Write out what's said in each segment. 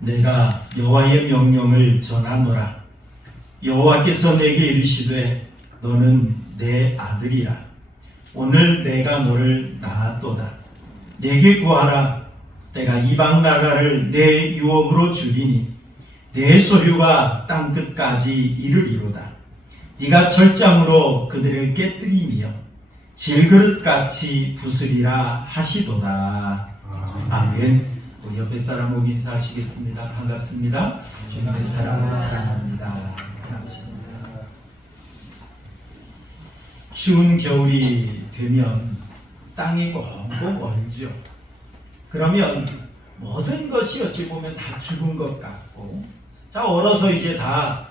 내가 여호와의 명령을 전하노라. 여호와께서 내게 이르시되 너는 내 아들이라. 오늘 내가 너를 낳았도다. 내게 구하라. 내가 이방 나라를 내 유업으로 주리니 내 소유가 땅 끝까지 이르리로다. 네가 철장으로 그들을 깨뜨리며 질그릇같이 부수리라 하시도다. 아멘. 우리 옆에 사람 보고 인사하시겠습니다. 반갑습니다. 주님의 사랑을 사랑합니다. 인사하십니다. 추운 겨울이 되면 땅이 꽁꽁 얼죠. 그러면 모든 것이 어찌 보면 다 죽은 것 같고, 자, 얼어서 이제 다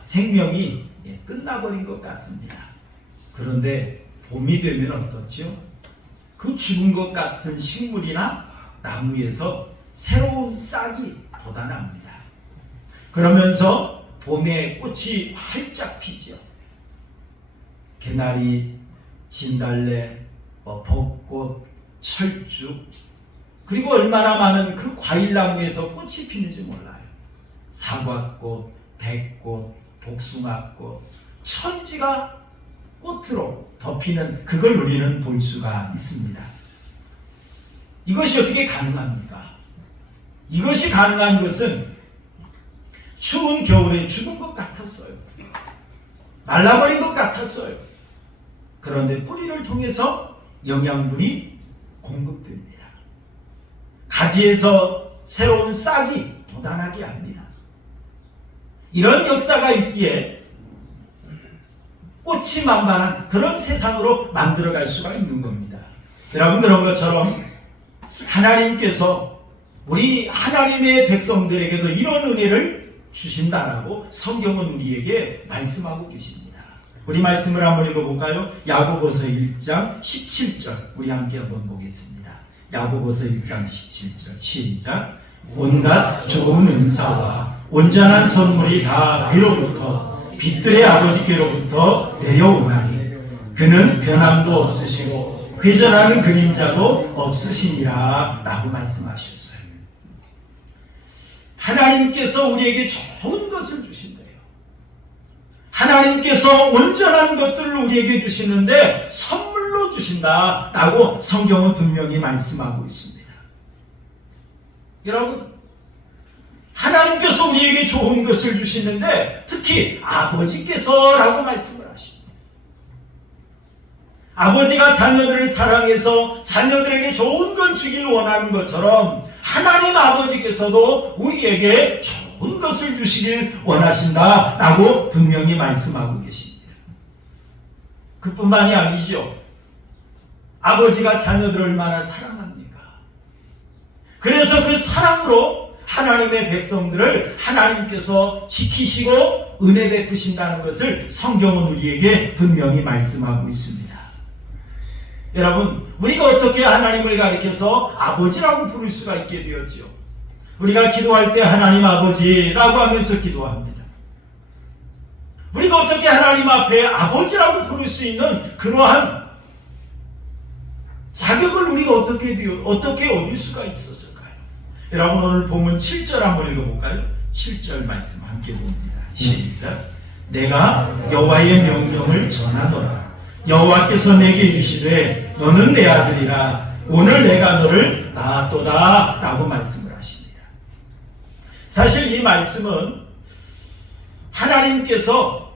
생명이 끝나버린 것 같습니다. 그런데 봄이 되면 어떻죠? 그 죽은 것 같은 식물이나 나무에서 새로운 싹이 돋아납니다. 그러면서 봄에 꽃이 활짝 피죠. 개나리, 진달래, 벚꽃, 철쭉, 그리고 얼마나 많은 그 과일나무에서 꽃이 피는지 몰라요. 사과꽃, 백꽃, 복숭아꽃, 천지가 꽃으로 덮이는, 그걸 우리는 볼 수가 있습니다. 이것이 어떻게 가능합니까? 이것이 가능한 것은 추운 겨울에 죽은 것 같았어요. 말라버린 것 같았어요. 그런데 뿌리를 통해서 영양분이 공급됩니다. 가지에서 새로운 싹이 돋아나게 합니다. 이런 역사가 있기에 꽃이 만만한 그런 세상으로 만들어갈 수가 있는 겁니다. 여러분, 그런 것처럼 하나님께서 우리 하나님의 백성들에게도 이런 은혜를 주신다라고 성경은 우리에게 말씀하고 계십니다. 우리 말씀을 한번 읽어볼까요? 야고보서 1장 17절 우리 함께 한번 보겠습니다. 야고보서 1장 17절 시작. 온갖 좋은 은사와 온전한 선물이 다 위로부터 빛들의 아버지께로부터 내려오나니 그는 변함도 없으시고 회전하는 그림자도 없으시니라 라고 말씀하셨어요. 하나님께서 우리에게 좋은 것을 주신대요. 하나님께서 온전한 것들을 우리에게 주시는데 선물로 주신다 라고 성경은 분명히 말씀하고 있습니다. 여러분, 하나님께서 우리에게 좋은 것을 주시는데 특히 아버지께서라고 말씀을 하십니다. 아버지가 자녀들을 사랑해서 자녀들에게 좋은 건 주길 원하는 것처럼 하나님 아버지께서도 우리에게 좋은 것을 주시길 원하신다 라고 분명히 말씀하고 계십니다. 그뿐만이 아니죠. 아버지가 자녀들을 얼마나 사랑합니까? 그래서 그 사랑으로 하나님의 백성들을 하나님께서 지키시고 은혜 베푸신다는 것을 성경은 우리에게 분명히 말씀하고 있습니다. 여러분, 우리가 어떻게 하나님을 가리켜서 아버지라고 부를 수가 있게 되었죠? 우리가 기도할 때 하나님 아버지라고 하면서 기도합니다. 우리가 어떻게 하나님 앞에 아버지라고 부를 수 있는 그러한 자격을 우리가 어떻게 얻을 수가 있었을까요? 여러분, 오늘 본문 7절 한번 읽어볼까요? 7절 말씀 함께 봅니다. 시작. 내가 여호와의 명령을 전하노라. 여호와께서 내게 이르시되 너는 내 아들이라. 오늘 내가 너를 낳았도다 라고 말씀을 하십니다. 사실 이 말씀은 하나님께서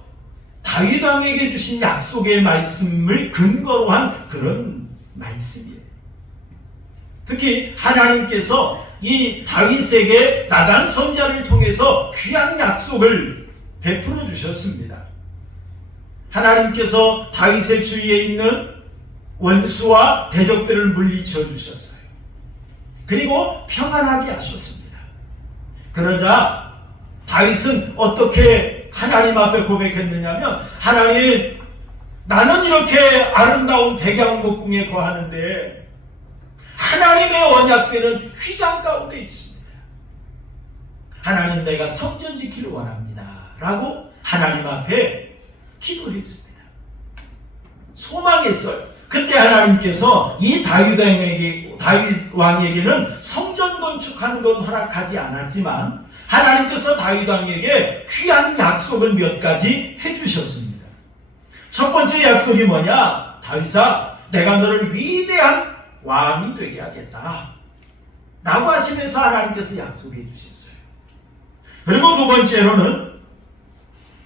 다윗 왕에게 주신 약속의 말씀을 근거로 한 그런 말씀이에요. 특히 하나님께서 이 다윗에게 나단 선지자를 통해서 귀한 약속을 베풀어 주셨습니다. 하나님께서 다윗의 주위에 있는 원수와 대적들을 물리쳐 주셨어요. 그리고 평안하게 하셨습니다. 그러자 다윗은 어떻게 하나님 앞에 고백했느냐면, 하나님, 나는 이렇게 아름다운 백양목궁에 거하는데 하나님의 언약궤는 휘장 가운데 있습니다. 하나님, 내가 성전 지키를 원합니다 라고 하나님 앞에 기도했습니다. 소망했어요. 그때 하나님께서 이 다윗 왕에게는 성전 건축하는 건 허락하지 않았지만 하나님께서 다윗 왕에게 귀한 약속을 몇 가지 해주셨습니다. 첫 번째 약속이 뭐냐? 다윗아, 내가 너를 위대한 왕이 되게 하겠다 라고 하시면서 하나님께서 약속해 주셨어요. 그리고 두 번째로는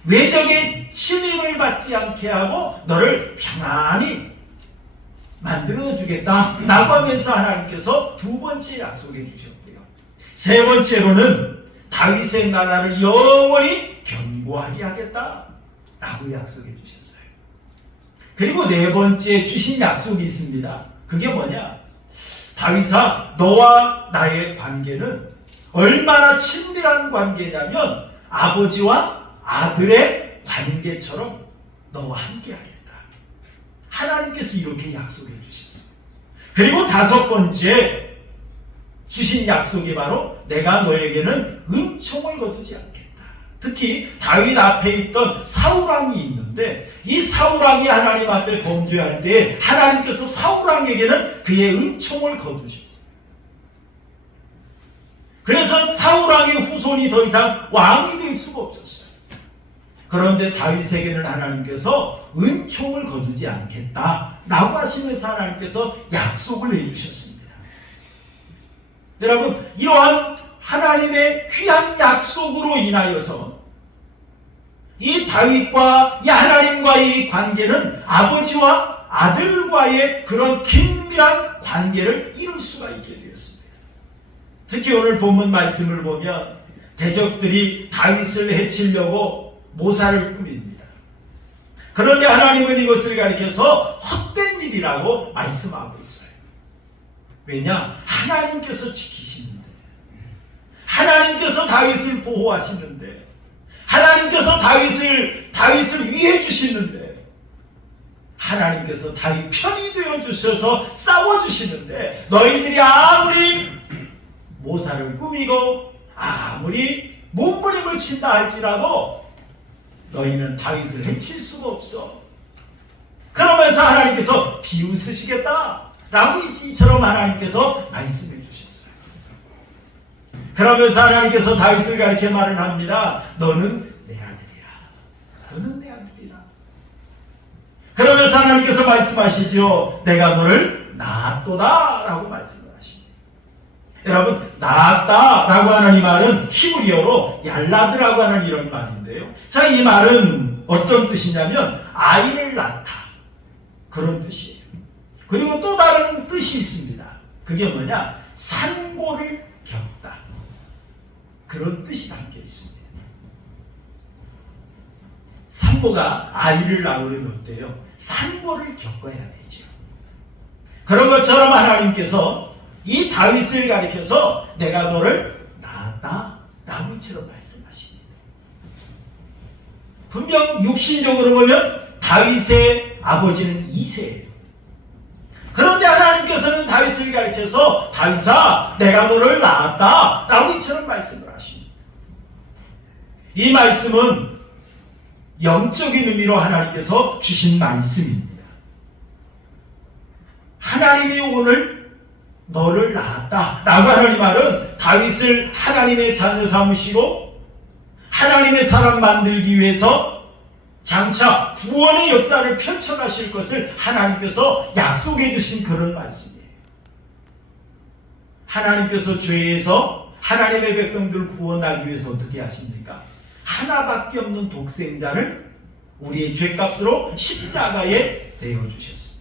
외적의 침입을 받지 않게 하고 너를 평안히 만들어 주겠다 라고 하면서 하나님께서 두 번째 약속해 주셨고요. 세 번째로는 다윗의 나라를 영원히 견고하게 하겠다 라고 약속해 주셨어요. 그리고 네 번째 주신 약속이 있습니다. 그게 뭐냐? 다윗아, 너와 나의 관계는 얼마나 친밀한 관계냐면 아버지와 아들의 관계처럼 너와 함께 하겠다. 하나님께서 이렇게 약속해 주셨어요. 그리고 다섯 번째 주신 약속이 바로 내가 너에게는 은총을 거두지 않겠다. 특히 다윗 앞에 있던 사울왕이 있는데 이 사울왕이 하나님 앞에 범죄할 때 하나님께서 사울왕에게는 그의 은총을 거두셨어요. 그래서 사울왕의 후손이 더 이상 왕이 될 수가 없었어요. 그런데 다윗에게는 하나님께서 은총을 거두지 않겠다라고 하시면서 하나님께서 약속을 해주셨습니다. 여러분, 이러한 하나님의 귀한 약속으로 인하여서 이 다윗과 이 하나님과의 관계는 아버지와 아들과의 그런 긴밀한 관계를 이룰 수가 있게 되었습니다. 특히 오늘 본문 말씀을 보면 대적들이 다윗을 해치려고 모사를 꾸립니다. 그런데 하나님은 이것을 가리켜서 헛된 일이라고 말씀하고 있어요. 왜냐? 하나님께서 지키시는데, 하나님께서 다윗을 보호하시는데, 하나님께서 다윗을 위해 주시는데, 하나님께서 다윗 편이 되어 주셔서 싸워 주시는데, 너희들이 아무리 모사를 꾸미고 아무리 몸부림을 친다 할지라도 너희는 다윗을 해칠 수가 없어. 그러면서 하나님께서 비웃으시겠다 라고 이처럼 하나님께서 말씀해 주셨어요. 그러면서 하나님께서 다윗을 가리켜 말을 합니다. 너는 내 아들이라. 너는 내 아들이라. 그러면서 하나님께서 말씀하시죠. 내가 너를 낳았도다 라고 말씀을 하십니다. 여러분, 낳았다 라고 하는 이 말은 히브리어로 얄라드라고 하는 이런 말인데요. 자, 이 말은 어떤 뜻이냐면 아이를 낳다, 그런 뜻이에요. 그리고 또 다른 뜻이 있습니다. 그게 뭐냐? 산고를 겪다, 그런 뜻이 담겨 있습니다. 산모가 아이를 낳으려면 어때요? 산고를 겪어야 되죠. 그런 것처럼 하나님께서 이 다윗을 가리켜서 내가 너를 낳았다 라고 이처럼 말씀하십니다. 분명 육신적으로 보면 다윗의 아버지는 이새예요. 그런데 하나님께서는 다윗을 가리켜서 다윗아, 내가 너를 낳았다 라고 이처럼 말씀을 하십니다. 이 말씀은 영적인 의미로 하나님께서 주신 말씀입니다. 하나님이 오늘 너를 낳았다 라고 하는 이 말은 다윗을 하나님의 자녀 삼으시고 하나님의 사람 만들기 위해서 장차 구원의 역사를 펼쳐가실 것을 하나님께서 약속해 주신 그런 말씀이에요. 하나님께서 죄에서 하나님의 백성들을 구원하기 위해서 어떻게 하십니까? 하나밖에 없는 독생자를 우리의 죄값으로 십자가에 내어주셨습니다.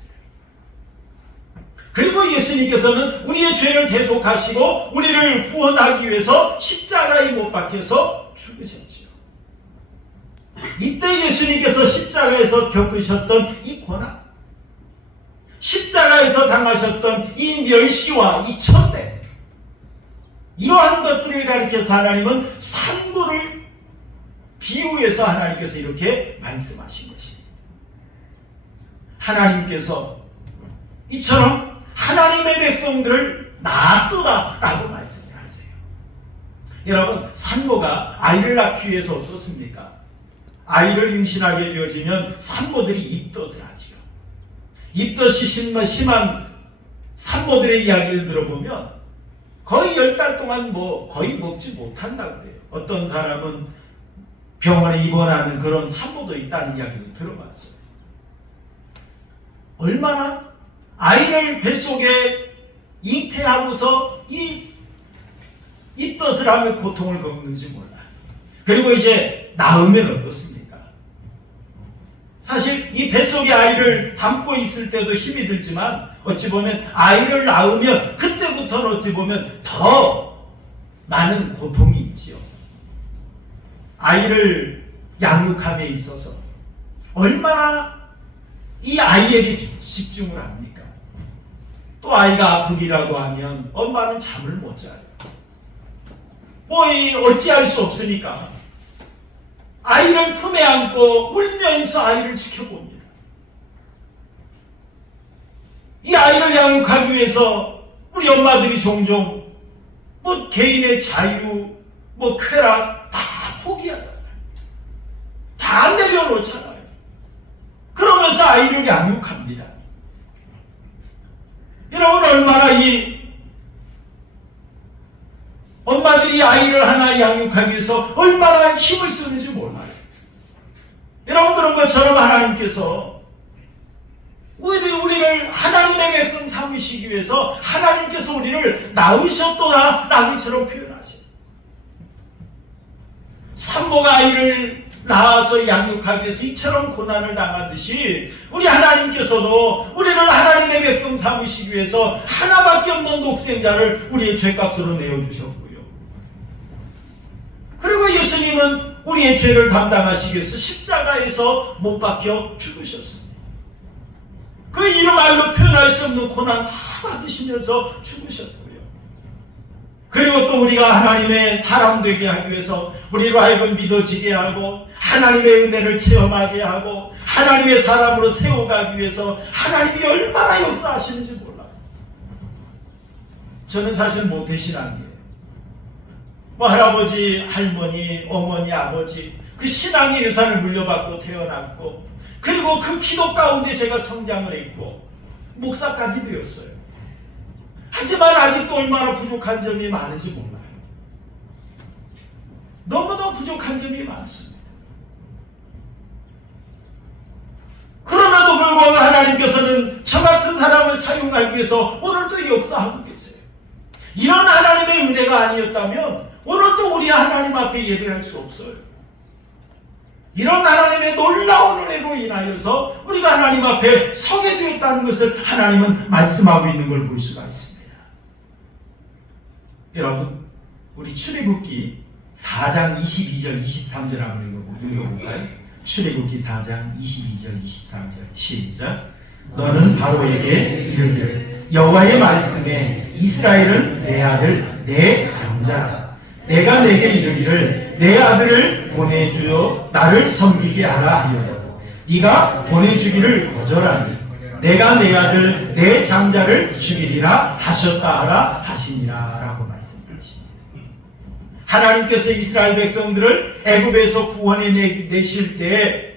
그리고 예수님께서는 우리의 죄를 대속하시고 우리를 구원하기 위해서 십자가에 못 박혀서 죽으셨지요. 이때 예수님께서 십자가에서 겪으셨던 이 고난, 십자가에서 당하셨던 이 멸시와 이 천대, 이러한 것들을 가리켜서 하나님은 산고를 비유해서 하나님께서 이렇게 말씀하신 것입니다. 하나님께서 이처럼 하나님의 백성들을 낳았도다 라고 말씀을 하세요. 여러분, 산모가 아이를 낳기 위해서 어떻습니까? 아이를 임신하게 되어지면 산모들이 입덧을 하지요. 입덧이 심한 산모들의 이야기를 들어보면 거의 10달 동안 거의 먹지 못한다 그래요. 어떤 사람은 병원에 입원하는 그런 산모도 있다는 이야기도 들어봤어요. 얼마나 아이를 뱃속에 잉태하고서 입덧을 하며 고통을 겪는지 몰라요. 그리고 이제 낳으면 어떻습니까? 사실 이 뱃속에 아이를 담고 있을 때도 힘이 들지만 어찌 보면 아이를 낳으면 그때부터는 어찌 보면 더 많은 고통이 있지요. 아이를 양육함에 있어서 얼마나 이 아이에게 집중을 합니까? 또 아이가 아프기라도 하면 엄마는 잠을 못 자요. 어찌할 수 없으니까 아이를 품에 안고 울면서 아이를 지켜봅니다. 이 아이를 양육하기 위해서 우리 엄마들이 종종 개인의 자유, 쾌락 다 포기하잖아요. 다 내려놓잖아요. 그러면서 아이를 양육합니다. 여러분 얼마나 이 엄마들이 아이를 하나 양육하기 위해서 얼마나 힘을 쓰는지 몰라요. 여러분 그런 것처럼 하나님께서 우리를 하나님의 백성 삼으시기 위해서 하나님께서 우리를 낳으셨도다 라고 이처럼 표현하세요. 산모가 아이를 낳아서 양육하기 위해서 이처럼 고난을 당하듯이 우리 하나님께서도 우리를 하나님의 백성 삼으시기 위해서 하나밖에 없는 독생자를 우리의 죄값으로 내어주셨고요. 그리고 예수님은 우리의 죄를 담당하시기 위해서 십자가에서 못 박혀 죽으셨습니다. 그 이름 말로 표현할 수 없는 고난 다 받으시면서 죽으셨고요. 그리고 또 우리가 하나님의 사람 되게 하기 위해서 우리로 하여금 믿어지게 하고 하나님의 은혜를 체험하게 하고 하나님의 사람으로 세워가기 위해서 하나님이 얼마나 역사하시는지 몰라요. 저는 사실 모태신앙이에요. 할아버지, 할머니, 어머니, 아버지 그 신앙의 유산을 물려받고 태어났고 그리고 그 기도 가운데 제가 성장을 했고 목사까지 되었어요. 하지만 아직도 얼마나 부족한 점이 많은지 몰라요. 너무너무 부족한 점이 많습니다. 그럼에도 불구하고 하나님께서는 저 같은 사람을 사용하기 위해서 오늘도 역사하고 계세요. 이런 하나님의 은혜가 아니었다면 오늘도 우리 하나님 앞에 예배할 수 없어요. 이런 하나님의 놀라운 은혜로 인하여서 우리가 하나님 앞에 서게 되었다는 것을 하나님은 말씀하고 있는 걸 볼 수가 있습니다. 여러분, 우리 출애굽기 4장 22절 23절 한번 읽어볼까요? 출애굽기 4장 22절 23절 시작. 너는 바로에게 이르기를 여호와의 말씀에 이스라엘은 내 아들 내 장자라. 내가 내게 이르기를 내 아들을 보내주어 나를 섬기게 하라 하였다. 네가 보내주기를 거절하니 내가 내 아들 내 장자를 죽이리라 하셨다 하라 하시니라 라고 말씀하십니다. 하나님께서 이스라엘 백성들을 애굽에서 구원해 내실 때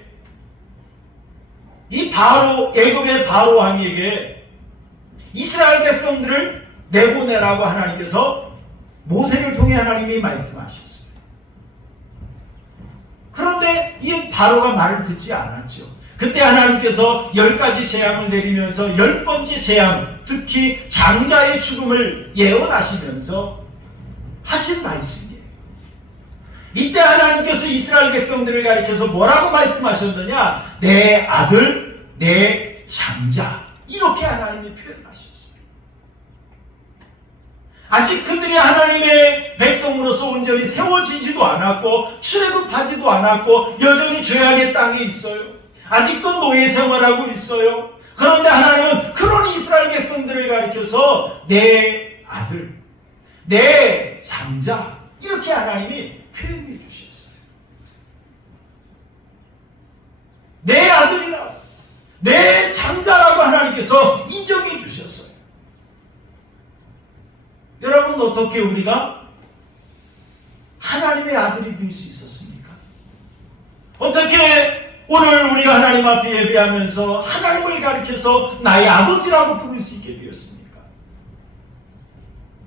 이 애굽의 바로 왕에게 이스라엘 백성들을 내보내라고 하나님께서 모세를 통해 하나님이 말씀하셨어요. 그런데 이 바로가 말을 듣지 않았죠. 그때 하나님께서 10가지 재앙을 내리면서 10번째 재앙, 특히 장자의 죽음을 예언하시면서 하신 말씀이에요. 이때 하나님께서 이스라엘 백성들을 가리켜서 뭐라고 말씀하셨느냐? 내 아들, 내 장자. 이렇게 하나님이 표현하셨어요. 아직 그들이 하나님의 백성으로서 온전히 세워지지도 않았고 출애굽하지도 않았고 여전히 죄악의 땅에 있어요. 아직도 노예 생활하고 있어요. 그런데 하나님은 그런 이스라엘 백성들을 가리켜서 내 아들, 내 장자 이렇게 하나님이 표현해 주셨어요. 내 아들이라고, 내 장자라고 하나님께서 인정해 주셨어요. 여러분 어떻게 우리가 하나님의 아들이 될 수 있었습니까? 어떻게 오늘 우리가 하나님 앞에 예배하면서 하나님을 가리켜서 나의 아버지라고 부를 수 있게 되었습니까?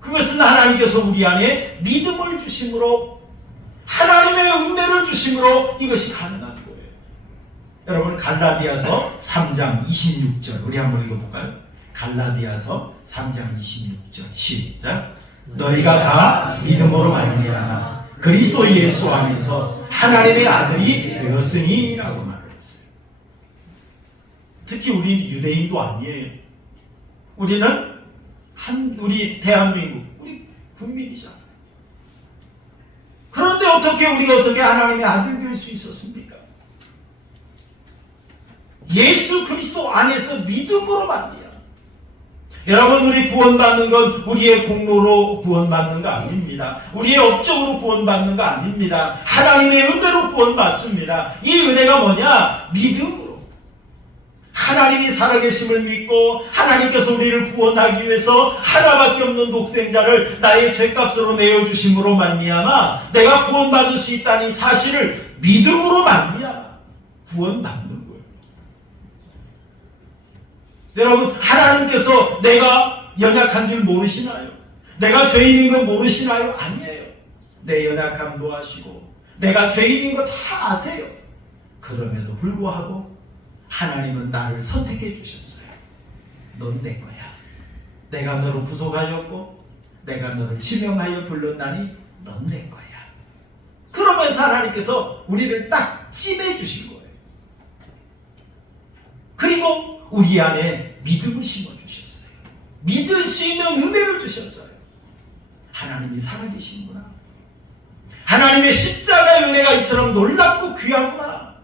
그것은 하나님께서 우리 안에 믿음을 주심으로, 하나님의 은혜를 주심으로 이것이 가능한 거예요. 여러분, 갈라디아서 3장 26절 우리 한번 읽어볼까요? 갈라디아서 3장 26절 시작. 너희가 다 믿음으로 말미암아 그리스도 예수 안에서 하나님의 아들이 되었으니 라고 말을 했어요. 특히 우리 유대인도 아니에요. 우리는 우리 대한민국, 우리 국민이잖아요. 그런데 우리가 어떻게 하나님의 아들 될 수 있었습니까? 예수 그리스도 안에서 믿음으로 말이야. 여러분, 우리 구원받는 건 우리의 공로로 구원받는 거 아닙니다. 우리의 업적으로 구원받는 거 아닙니다. 하나님의 은혜로 구원받습니다. 이 은혜가 뭐냐? 믿음으로. 하나님이 살아계심을 믿고 하나님께서 우리를 구원하기 위해서 하나밖에 없는 독생자를 나의 죄값으로 내어주심으로 말미암아 내가 구원받을 수 있다는 사실을 믿음으로 말미암아 구원받는 거예요. 여러분, 하나님께서 내가 연약한 줄 모르시나요? 내가 죄인인 건 모르시나요? 아니에요. 내 연약함도 아시고 내가 죄인인 거 다 아세요. 그럼에도 불구하고 하나님은 나를 선택해 주셨어요. 넌 내 거야. 내가 너를 구속하였고 내가 너를 지명하여 불렀나니 넌 내 거야. 그러면서 하나님께서 우리를 딱 찜해 주신 거예요. 그리고 우리 안에 믿음을 심어주셨어요. 믿을 수 있는 은혜를 주셨어요. 하나님이 살아계시는구나. 하나님의 십자가의 은혜가 이처럼 놀랍고 귀하구나.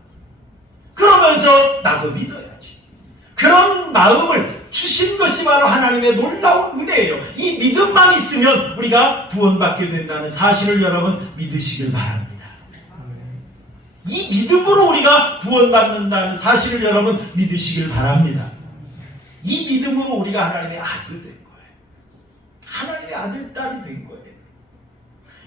그러면서 나도 믿어야지. 그런 마음을 주신 것이 바로 하나님의 놀라운 은혜예요. 이 믿음만 있으면 우리가 구원받게 된다는 사실을 여러분 믿으시길 바랍니다. 이 믿음으로 우리가 구원받는다는 사실을 여러분 믿으시길 바랍니다. 이 믿음으로 우리가 하나님의 아들 된 거예요. 하나님의 아들, 딸이 된 거예요.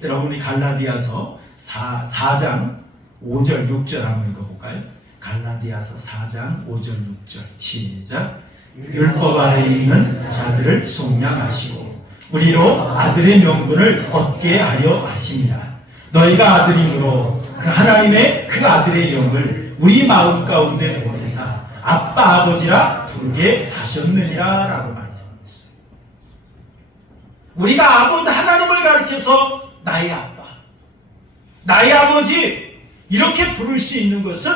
여러분이 갈라디아서 4장 5절 6절 한번 읽어볼까요? 갈라디아서 4장 5절 6절 시작. 율법 아래 있는 자들을 속량하시고 우리로 아들의 명분을 얻게 하려 하심이라. 너희가 아들이므로 그 하나님의 그 아들의 영을 우리 마음 가운데 보내사 아빠 아버지라 부르게 하셨느니라 라고 말씀했어요. 우리가 아버지 하나님을 가리켜서 나의 아빠, 나의 아버지 이렇게 부를 수 있는 것은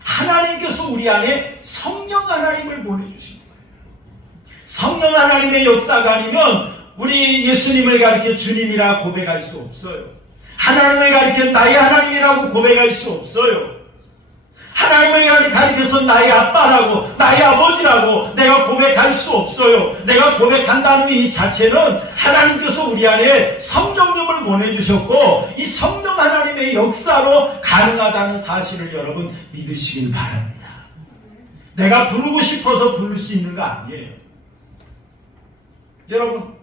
하나님께서 우리 안에 성령 하나님을 보내주신 거예요. 성령 하나님의 역사가 아니면 우리 예수님을 가리켜 주님이라 고백할 수 없어요. 하나님을 가리켜 나의 하나님이라고 고백할 수 없어요. 하나님을 가리켜서 나의 아빠라고 나의 아버지라고 내가 고백할 수 없어요. 내가 고백한다는 이 자체는 하나님께서 우리 안에 성령님을 보내주셨고 이 성령 하나님의 역사로 가능하다는 사실을 여러분 믿으시길 바랍니다. 내가 부르고 싶어서 부를 수 있는 거 아니에요. 여러분,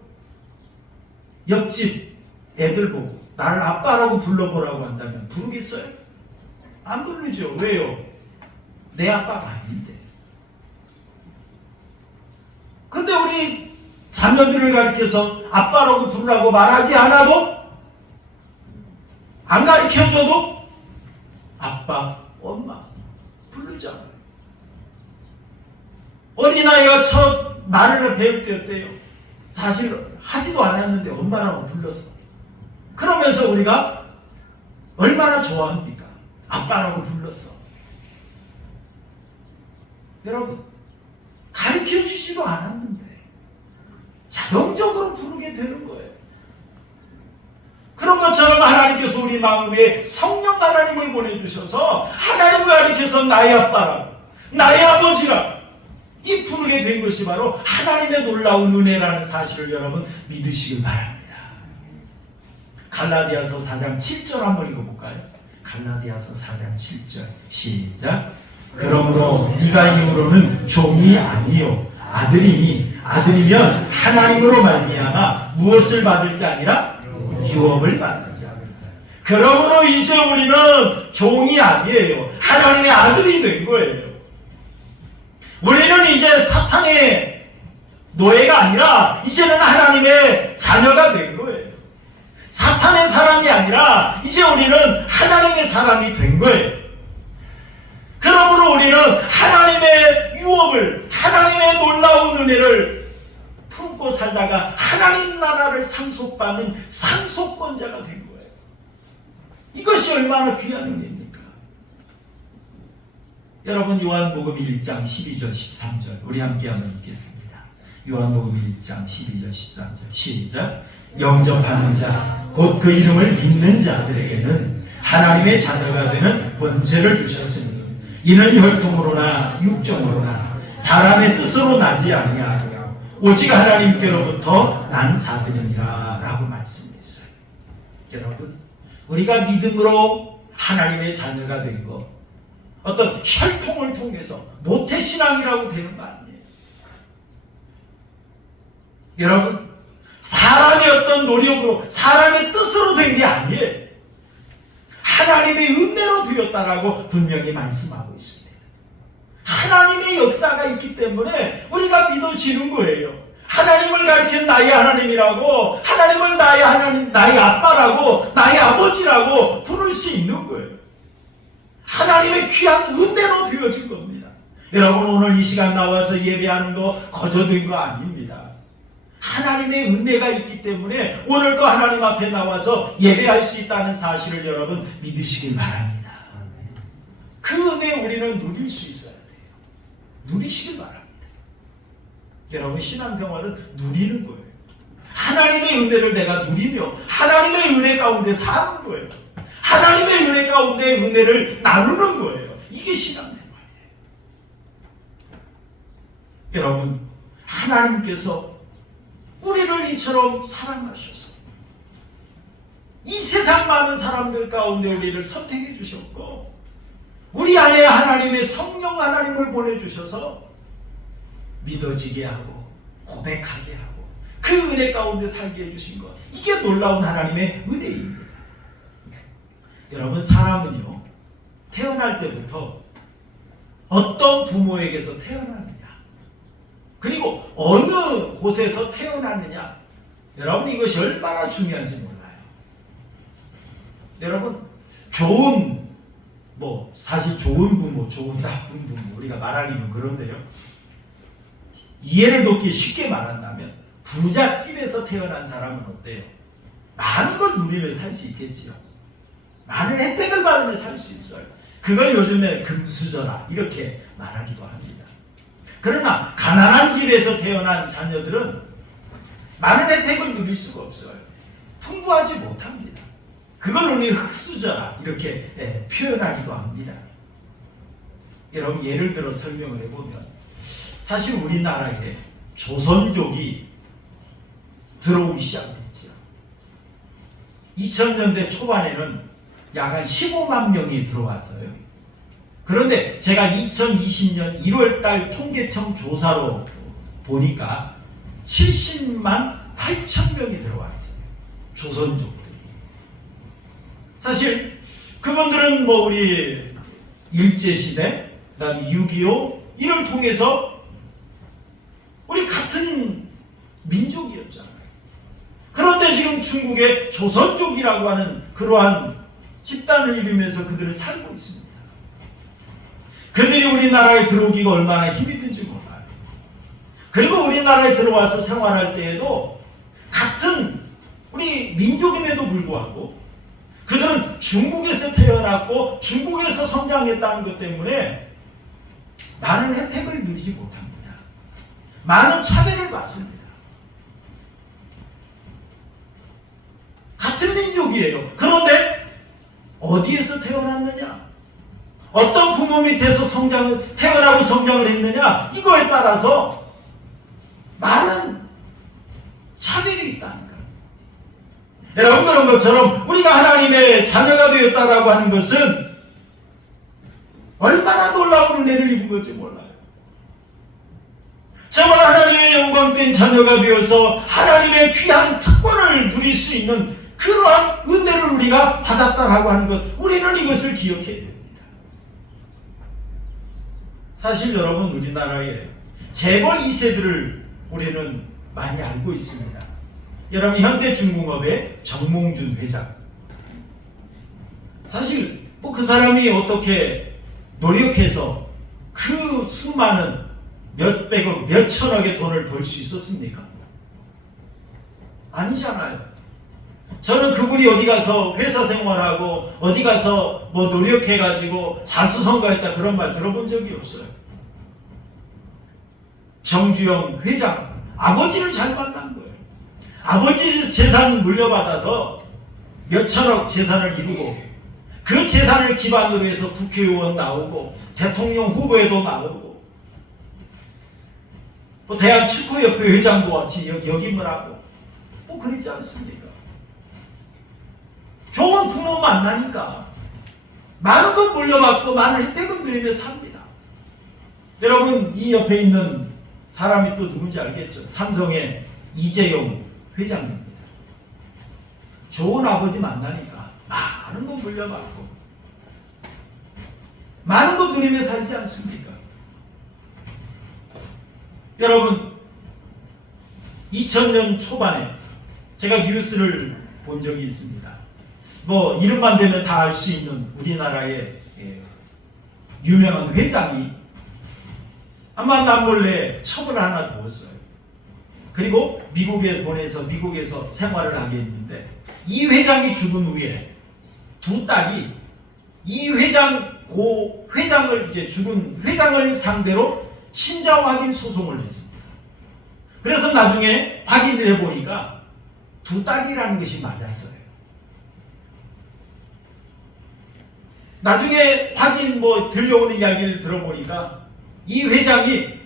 옆집 애들 보고 나를 아빠라고 불러보라고 한다면 부르겠어요? 안 부르죠. 왜요? 내 아빠가 아닌데. 근데 우리 자녀들을 가리켜서 아빠라고 부르라고 말하지 않아도, 안 가르쳐줘도 아빠, 엄마 부르잖아요. 어린아이가 첫 말을 배울 때였대요. 사실 하지도 않았는데 엄마라고 불렀어. 그러면서 우리가 얼마나 좋아합니까? 아빠라고 불렀어. 여러분, 가르쳐주지도 않았는데 자동적으로 부르게 되는 거예요. 그런 것처럼 하나님께서 우리 마음에 성령 하나님을 보내주셔서 하나님을 가리켜서 나의 아빠라고 나의 아버지라고 이 부르게 된 것이 바로 하나님의 놀라운 은혜라는 사실을 여러분 믿으시길 바랍니다. 갈라디아서 4장 7절 한번 읽어볼까요? 갈라디아서 4장 7절 시작. 그러므로 네가 이후로는 종이 아니요 아들이니 아들이면 하나님으로 말미암아 무엇을 받을지 아니라 유업을 받을지. 그러므로 이제 우리는 종이 아니에요. 하나님의 아들이 된 거예요. 우리는 이제 사탄의 노예가 아니라 이제는 하나님의 자녀가 된 거예요. 사탄의 사람이 아니라 이제 우리는 하나님의 사람이 된 거예요. 그러므로 우리는 하나님의 유업을, 하나님의 놀라운 은혜를 품고 살다가 하나님 나라를 상속받는 상속권자가 된 거예요. 이것이 얼마나 귀한 은혜입니까? 여러분, 요한복음 1장 12절 13절 우리 함께 한번 읽겠습니다. 요한복음 1장 12절 13절 시작. 영접하는 자 곧 그 이름을 믿는 자들에게는 하나님의 자녀가 되는 권세를 주셨으니 이는 혈통으로나 육정으로나 사람의 뜻으로 나지 아니하며 오직 하나님께로부터 난 자들이니라 라고 말씀했어요. 여러분, 우리가 믿음으로 하나님의 자녀가 된 것, 어떤 혈통을 통해서 모태신앙이라고 되는 거 아니에요. 여러분, 사람의 어떤 노력으로, 사람의 뜻으로 된 게 아니에요. 하나님의 은혜로 되었다라고 분명히 말씀하고 있습니다. 하나님의 역사가 있기 때문에 우리가 믿어지는 거예요. 하나님을 가리킨 나의 하나님이라고, 하나님을 나의 하나님, 나의 아빠라고, 나의 아버지라고 부를 수 있는 거예요. 하나님의 귀한 은혜로 되어진 겁니다. 여러분, 오늘 이 시간 나와서 예배하는 거 거저된 거 아닙니다. 하나님의 은혜가 있기 때문에 오늘도 하나님 앞에 나와서 예배할 수 있다는 사실을 여러분 믿으시길 바랍니다. 그 은혜 우리는 누릴 수 있어야 돼요. 누리시길 바랍니다. 여러분, 신앙생활은 누리는 거예요. 하나님의 은혜를 내가 누리며 하나님의 은혜 가운데 사는 거예요. 하나님의 은혜 가운데 은혜를 나누는 거예요. 이게 신앙생활이에요. 여러분, 하나님께서 우리를 이처럼 사랑하셔서 이 세상 많은 사람들 가운데 우리를 선택해 주셨고 우리 안에 하나님의 성령 하나님을 보내주셔서 믿어지게 하고 고백하게 하고 그 은혜 가운데 살게 해주신 것, 이게 놀라운 하나님의 은혜입니다. 여러분, 사람은요 태어날 때부터 어떤 부모에게서 태어나느냐, 그리고 어느 곳에서 태어났느냐, 여러분 이것이 얼마나 중요한지 몰라요. 여러분, 좋은 사실 좋은 부모, 좋은 나쁜 부모 우리가 말하기는 그런데요, 이해를 돕기 쉽게 말한다면 부잣집에서 태어난 사람은 어때요? 많은 걸 누리며 살 수 있겠지요. 많은 혜택을 받으며 살 수 있어요. 그걸 요즘에 금수저라 이렇게 말하기도 합니다. 그러나 가난한 집에서 태어난 자녀들은 많은 혜택을 누릴 수가 없어요. 풍부하지 못합니다. 그걸 우리 흙수저라 이렇게 표현하기도 합니다. 여러분, 예를 들어 설명을 해보면 사실 우리나라에 조선족이 들어오기 시작했죠. 2000년대 초반에는 약 한 15만 명이 들어왔어요. 그런데 제가 2020년 1월달 통계청 조사로 보니까 70만 8천 명이 들어왔어요. 조선족들이. 사실 그분들은 우리 일제시대, 그다음에 6.25 이를 통해서 우리 같은 민족이었잖아요. 그런데 지금 중국의 조선족이라고 하는 그러한 집단을 이루면서 그들은 살고 있습니다. 그들이 우리나라에 들어오기가 얼마나 힘이 든지 몰라요. 그리고 우리나라에 들어와서 생활할 때에도 같은 우리 민족임에도 불구하고 그들은 중국에서 태어났고 중국에서 성장했다는 것 때문에 많은 혜택을 누리지 못합니다. 많은 차별을 받습니다. 같은 민족이에요. 그런데 어디에서 태어났느냐, 어떤 부모 밑에서 태어나고 성장을 했느냐, 이거에 따라서 많은 차별이 있다는 거예요. 여러분, 그런 것처럼 우리가 하나님의 자녀가 되었다라고 하는 것은 얼마나 놀라운 은혜를 입은 건지 몰라요. 정말 하나님의 영광된 자녀가 되어서 하나님의 귀한 특권을 누릴 수 있는 그러한 은혜를 우리가 받았다라고 하는 것, 우리는 이것을 기억해야 됩니다. 사실 여러분, 우리나라에 재벌 2세들을 우리는 많이 알고 있습니다. 여러분, 현대중공업의 정몽준 회장, 사실 뭐 그 사람이 어떻게 노력해서 그 수많은 몇백억, 몇천억의 돈을 벌 수 있었습니까? 아니잖아요. 저는 그분이 어디 가서 회사 생활하고 어디 가서 뭐 노력해가지고 자수성가했다 그런 말 들어본 적이 없어요. 정주영 회장, 아버지를 잘 만난 거예요. 아버지 재산 물려받아서 몇천억 재산을 이루고 그 재산을 기반으로 해서 국회의원 나오고 대통령 후보에도 나오고 뭐 대한축구협회 회장도 같이 역임을 하고 뭐 그렇지 않습니까? 좋은 부모 만나니까 많은 것 물려받고 많은 혜택을 누리며 삽니다. 여러분, 이 옆에 있는 사람이 또 누군지 알겠죠? 삼성의 이재용 회장입니다. 좋은 아버지 만나니까 많은 거 물려받고 많은 거 누리며 살지 않습니까? 여러분, 2000년 초반에 제가 뉴스를 본 적이 있습니다. 뭐 이름만 대면 다 알 수 있는 우리나라의 유명한 회장이 아마 남몰래 첩을 하나 두었어요. 그리고 미국에 보내서 미국에서 생활을 하게 했는데, 이 회장이 죽은 후에 두 딸이 이 회장을 이제 죽은 회장을 상대로 친자 확인 소송을 했습니다. 그래서 나중에 확인을 해보니까 두 딸이라는 것이 맞았어요. 나중에 확인 들려오는 이야기를 들어보니까 이 회장이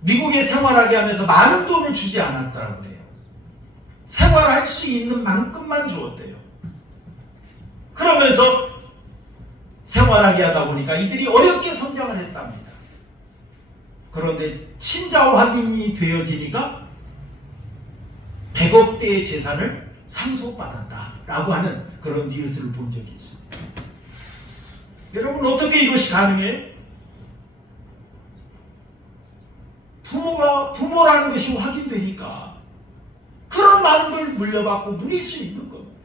미국에 생활하게 하면서 많은 돈을 주지 않았다고 그래요. 생활할 수 있는 만큼만 주었대요. 그러면서 생활하게 하다 보니까 이들이 어렵게 성장을 했답니다. 그런데 친자 확인이 되어지니까 100억대의 재산을 상속받았다라고 하는 그런 뉴스를 본 적이 있습니다. 여러분, 어떻게 이것이 가능해요? 부모라는 것이 확인되니까 그런 많은 걸 물려받고 누릴 수 있는 겁니다.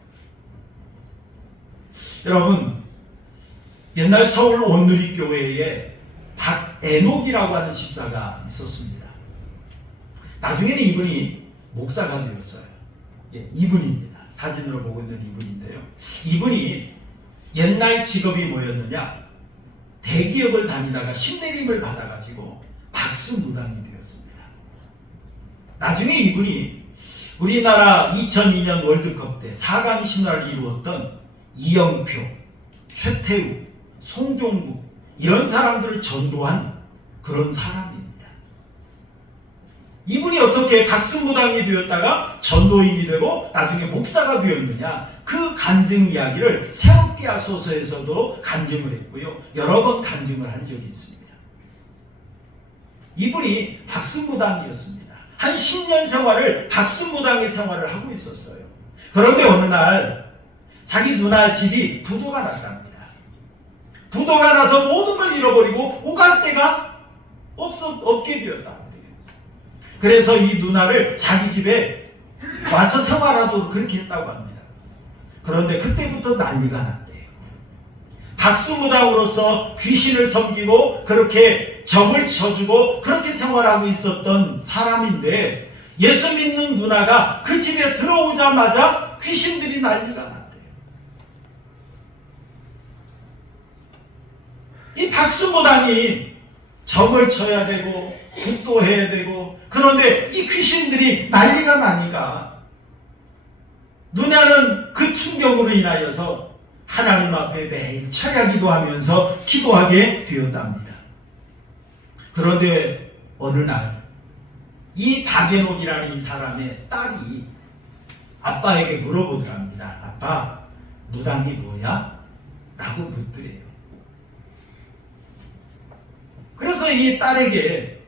여러분, 옛날 서울 온누리교회에 박애녹이라고 하는 집사가 있었습니다. 나중에는 이분이 목사가 되었어요. 이분입니다. 사진으로 보고 있는 이분인데요. 이분이 옛날 직업이 뭐였느냐? 대기업을 다니다가 신내림을 받아가지고 박수무당이 되었습니다. 나중에 이분이 우리나라 2002년 월드컵 때 4강 신화를 이루었던 이영표, 최태우, 송종국 이런 사람들을 전도한 그런 사람입니다. 이분이 어떻게 각승무당이 되었다가 전도인이 되고 나중에 목사가 되었느냐, 그 간증 이야기를 새롭게 하소서에서도 간증을 했고요, 여러 번 간증을 한 적이 있습니다. 이분이 박승무당이었습니다. 한 10년 생활을 박승무당의 생활을 하고 있었어요. 그런데 어느 날 자기 누나 집이 부도가 났답니다. 부도가 나서 모든 걸 잃어버리고 오갈 데가 없게 되었다. 그래서 이 누나를 자기 집에 와서 생활하도록 그렇게 했다고 합니다. 그런데 그때부터 난리가 났대요. 박수무당으로서 귀신을 섬기고 그렇게 점을 쳐주고 그렇게 생활하고 있었던 사람인데, 예수 믿는 누나가 그 집에 들어오자마자 귀신들이 난리가 났대요. 이 박수무당이 점을 쳐야 되고 국도해야 되고, 그런데 이 귀신들이 난리가 나니까 누나는 그 충격으로 인하여서 하나님 앞에 매일 철야기도 하면서 기도하게 되었답니다. 그런데 어느 날 이 박애녹이라는 이 사람의 딸이 아빠에게 물어보더랍니다. 아빠, 무당이 뭐야? 라고 묻더래요. 그래서 이 딸에게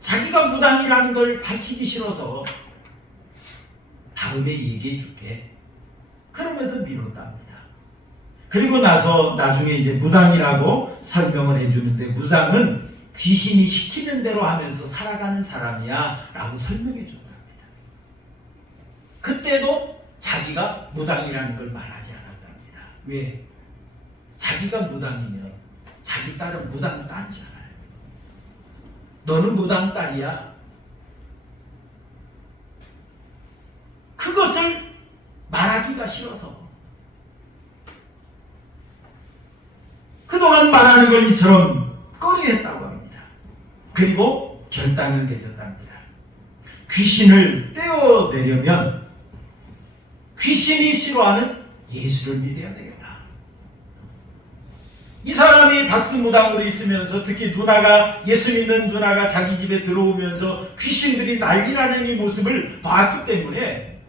자기가 무당이라는 걸 밝히기 싫어서 다음에 얘기해 줄게, 그러면서 미뤘답니다. 그리고 나서 나중에 이제 무당이라고 설명을 해주는데, 무당은 귀신이 시키는 대로 하면서 살아가는 사람이야 라고 설명해 줬답니다. 그때도 자기가 무당이라는 걸 말하지 않았답니다. 왜? 자기가 무당이면 자기 딸은 무당 딸이잖아요. 너는 무당 딸이야. 그것을 말하기가 싫어서 그동안 말하는 걸 이처럼 꺼려했다고 합니다. 그리고 결단을 내렸답니다. 귀신을 떼어내려면 귀신이 싫어하는 예수를 믿어야 되겠다. 이 사람이 박수무당으로 있으면서 특히 누나가 예수 믿는 누나가 자기 집에 들어오면서 귀신들이 난리나는 이 모습을 봤기 때문에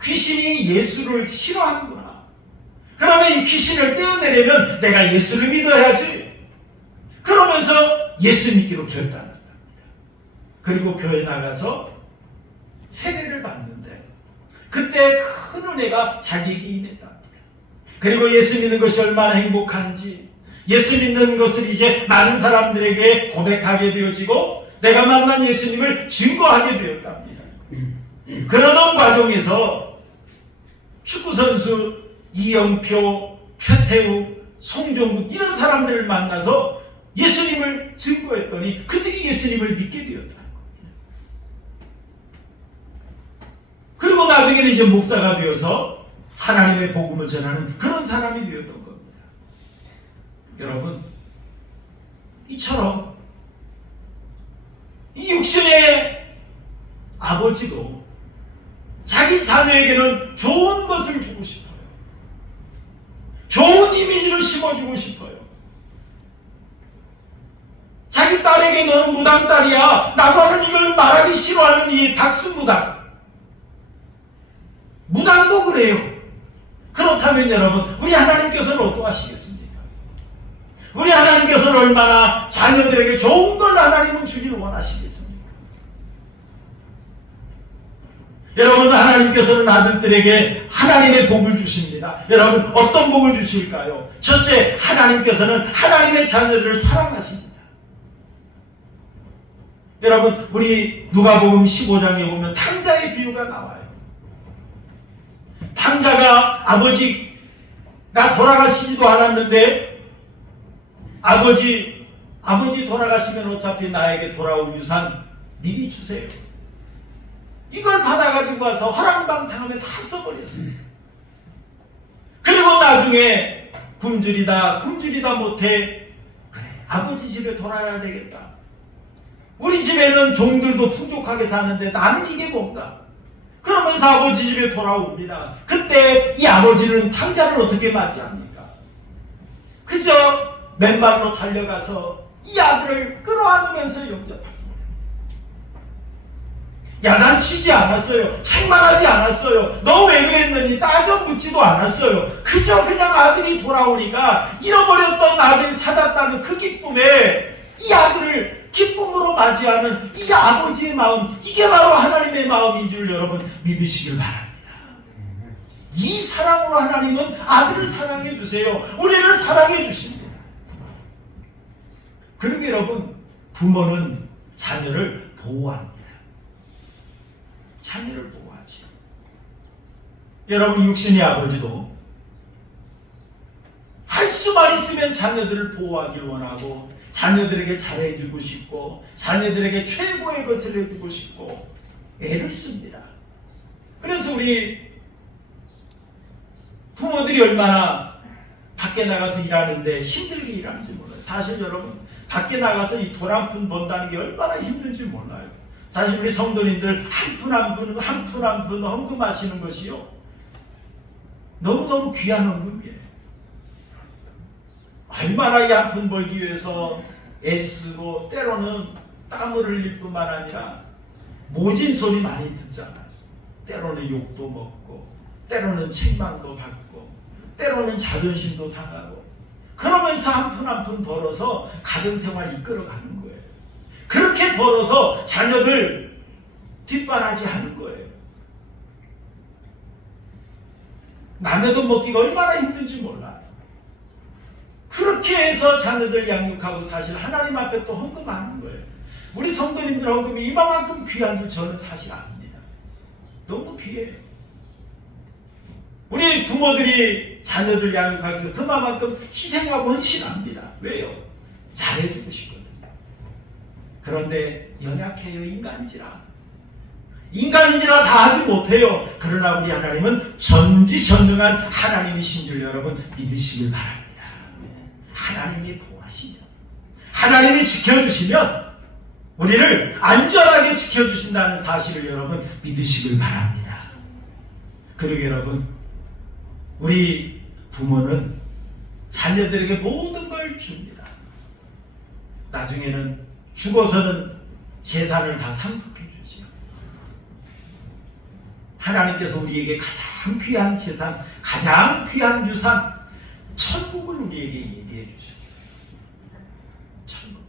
귀신이 예수를 싫어하는구나. 그러면 이 귀신을 떼어내려면 내가 예수를 믿어야지. 그러면서 예수 믿기로 결단했답니다. 그리고 교회 나가서 세례를 받는데 그때 큰 은혜가 자기에게 임했답니다. 그리고 예수 믿는 것이 얼마나 행복한지, 예수 믿는 것을 이제 많은 사람들에게 고백하게 되어지고 내가 만난 예수님을 증거하게 되었답니다. 그러던 과정에서 축구선수 이영표, 최태욱, 송종국 이런 사람들을 만나서 예수님을 증거했더니 그들이 예수님을 믿게 되었다는 겁니다. 그리고 나중에는 이제 목사가 되어서 하나님의 복음을 전하는 그런 사람이 되었던 겁니다. 여러분, 이처럼 이 육신의 아버지도 자기 자녀에게는 좋은 것을 주고 싶어요. 좋은 이미지를 심어주고 싶어요. 자기 딸에게 너는 무당 딸이야 라고 하는 이걸 말하기 싫어하는 이 박수무당, 무당도 그래요. 그렇다면 여러분, 우리 하나님께서는 어떠하시겠습니까? 우리 하나님께서는 얼마나 자녀들에게 좋은 걸 하나님은 주기를 원하시겠습니까? 여러분, 하나님께서는 아들들에게 하나님의 복을 주십니다. 여러분, 어떤 복을 주실까요? 첫째, 하나님께서는 하나님의 자녀들을 사랑하십니다. 여러분, 우리 누가복음 15장에 보면 탕자의 비유가 나와요. 탕자가 아버지가 돌아가시지도 않았는데 아버지 돌아가시면 어차피 나에게 돌아올 유산 미리 주세요. 이걸 받아가지고 와서 허랑방탕하며 다 써버렸습니다. 그리고 나중에 굶주리다 못해 그래 아버지 집에 돌아가야 되겠다. 우리 집에는 종들도 풍족하게 사는데 나는 이게 뭔가. 그러면서 아버지 집에 돌아옵니다. 그때 이 아버지는 탕자를 어떻게 맞이합니까? 그저 맨발로 달려가서 이 아들을 끌어안으면서 영접합니다. 야단치지 않았어요. 책망하지 않았어요. 너 왜 그랬느니 따져 묻지도 않았어요. 그저 그냥 아들이 돌아오니까 잃어버렸던 아들을 찾았다는 그 기쁨에 이 아들을 기쁨으로 맞이하는 이 아버지의 마음, 이게 바로 하나님의 마음인 줄 여러분 믿으시길 바랍니다. 이 사랑으로 하나님은 아들을 사랑해 주세요. 우리를 사랑해 주십니다. 그리고 여러분, 부모는 자녀를 보호합니다. 자녀를 보호하죠. 여러분, 육신의 아버지도 할 수만 있으면 자녀들을 보호하길 원하고 자녀들에게 잘해주고 싶고 자녀들에게 최고의 것을 해주고 싶고 애를 씁니다. 그래서 우리 부모들이 얼마나 밖에 나가서 일하는데 힘들게 일하는지 몰라요. 사실 여러분, 밖에 나가서 이 돈 한 푼 번다는 게 얼마나 힘든지 몰라요. 사실 우리 성도님들 한 푼 한 푼 헌금하시는 것이요, 너무너무 귀한 헌금이에요. 얼마나 이 한 푼 벌기 위해서 애쓰고 때로는 땀을 흘릴 뿐만 아니라 모진 소리 많이 듣잖아요. 때로는 욕도 먹고 때로는 책망도 받고 때로는 자존심도 상하고 그러면서 한 푼 벌어서 가정생활 이끌어가는 거예요. 그렇게 벌어서 자녀들 뒷바라지 하는 거예요. 남의 돈 먹기가 얼마나 힘든지 몰라요. 그렇게 그렇게 해서 자녀들 양육하고 사실 하나님 앞에 또 헌금하는 거예요. 우리 성도님들 헌금이 이만큼 귀한 줄 저는 사실 압니다. 너무 귀해요. 우리 부모들이 자녀들 양육하기 위해서 그만큼 희생하고 헌신합니다. 왜요? 잘해주고 싶거든요. 그런데 연약해요. 인간인지라 다 하지 못해요. 그러나 우리 하나님은 전지전능한 하나님이신 줄 여러분 믿으시길 바랍니다. 하나님이 보호하시면, 하나님이 지켜주시면 우리를 안전하게 지켜주신다는 사실을 여러분 믿으시길 바랍니다. 그리고 여러분, 우리 부모는 자녀들에게 모든 걸 줍니다. 나중에는 죽어서는 재산을 다 상속해 주지요. 하나님께서 우리에게 가장 귀한 재산, 가장 귀한 유산, 천국을 우리에게 얘기해 주셨어요. 천국.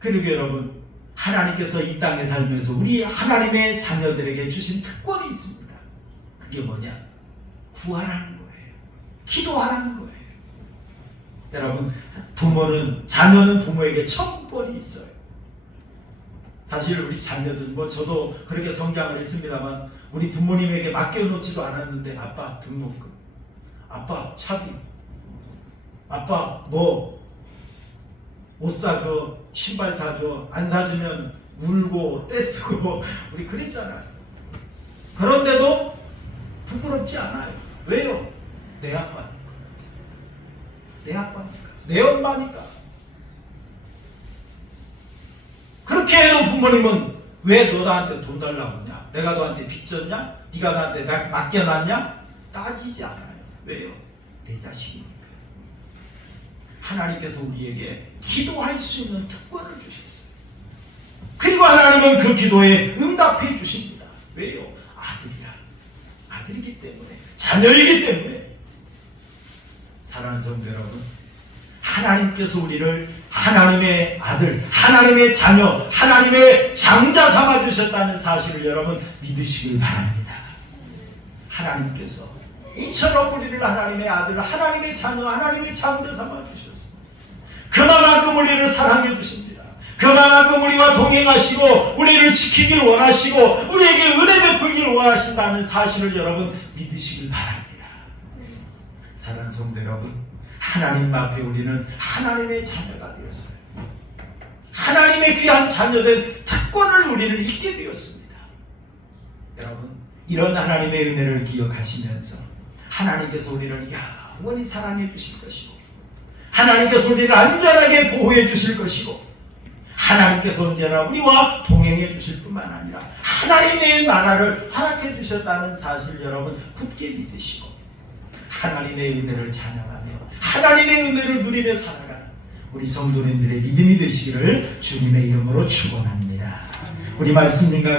그리고 여러분, 하나님께서 이 땅에 살면서 우리 하나님의 자녀들에게 주신 특권이 있습니다. 그게 뭐냐? 구하라는 거예요. 기도하라는 거예요. 여러분, 자녀는 부모에게 청구권이 있어요. 사실 우리 자녀들, 저도 그렇게 성장을 했습니다만 우리 부모님에게 맡겨놓지도 않았는데 아빠 등록금, 아빠 차비, 아빠 옷 사줘, 신발 사줘, 안 사주면 울고 떼쓰고 우리 그랬잖아요. 그런데도 부끄럽지 않아요. 왜요? 내 아빠니까. 내 엄마니까. 그렇게 해도 부모님은 왜 너 나한테 돈 달라고 하냐? 내가 너한테 빚졌냐? 네가 나한테 맡겨놨냐? 따지지 않아요. 왜요? 내 자식이니까. 하나님께서 우리에게 기도할 수 있는 특권을 주셨어요. 그리고 하나님은 그 기도에 응답해 주십니다. 왜요? 아들이기 때문에, 자녀이기 때문에. 사랑하는 성도 여러분, 하나님께서 우리를 하나님의 아들, 하나님의 자녀, 하나님의 장자 삼아 주셨다는 사실을 여러분 믿으시길 바랍니다. 하나님께서 이처럼 우리를 하나님의 아들, 하나님의 자녀, 하나님의 장자 삼아 주셨습니다. 그만큼 우리를 사랑해 주십니다. 그만큼 우리와 동행하시고 우리를 지키기를 원하시고 우리에게 은혜 베풀기를 원하신다는 사실을 여러분 믿으시길 바랍니다. 사랑하는 성도 여러분, 하나님 앞에 우리는 하나님의 자녀가 되었어요. 하나님의 귀한 자녀된 특권을 우리는 잊게 되었습니다. 여러분, 이런 하나님의 은혜를 기억하시면서 하나님께서 우리를 영원히 사랑해 주실 것이고 하나님께서 우리를 안전하게 보호해 주실 것이고 하나님께서 언제나 우리와 동행해 주실 뿐만 아니라 하나님의 나라를 허락해 주셨다는 사실 여러분 굳게 믿으시고 하나님의 은혜를 찬양하며 하나님의 은혜를 누리며 살아가는 우리 성도님들의 믿음이 되시기를 주님의 이름으로 축원합니다. 우리 말씀인가